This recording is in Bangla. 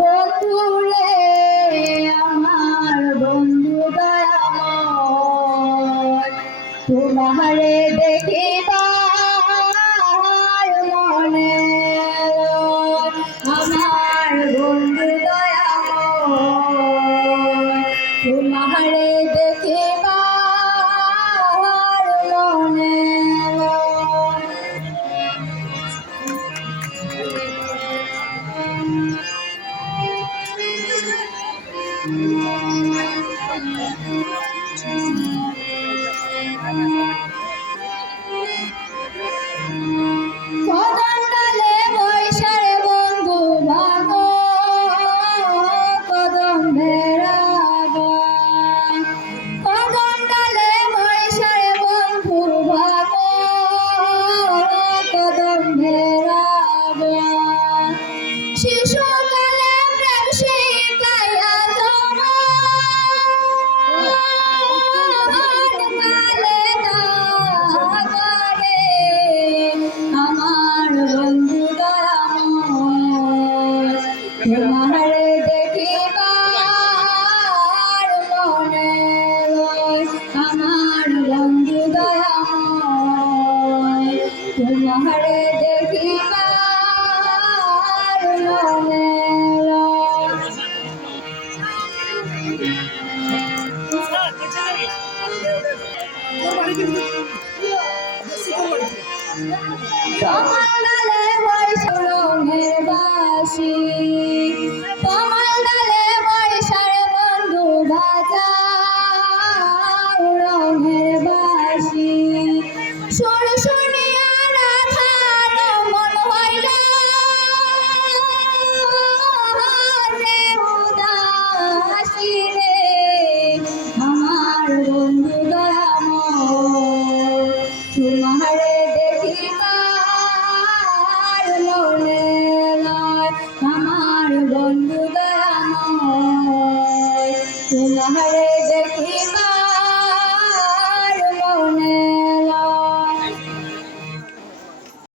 বন্ধুরে আমার বন্ধু দয়াময়, তোমারে দেখিবার মনে আমার বন্ধু দয়াময়, তোমারে দেখিবার মনে। কদমডালে বৈশারে বন্ধু ভাগো, কদম ভেড়াবা, কদমডালে বৈশারে বন্ধু ভাগো, কদম ভেড়াবা। শিশুকালে প্রেম শিখাইয়া কালে নাগরে আমার বন্ধু দয়াময়, তোমারে দেখিবার মনে আমার বন্ধু দয়াময়, তোমারে দেখিবার মনে। কমলডালে বৈশাখ রঙের বাসি, কমলডালে বৈশাখ বন্ধু বাজাও রঙের বাসি। সুর শুনিয়া রাধার মন হইল রে উদাসী রে আমার বন্ধু দয়াময়, তোমারে দেখিবার মনে আমার বন্ধু দয়াময়, তোমারে দেখিবার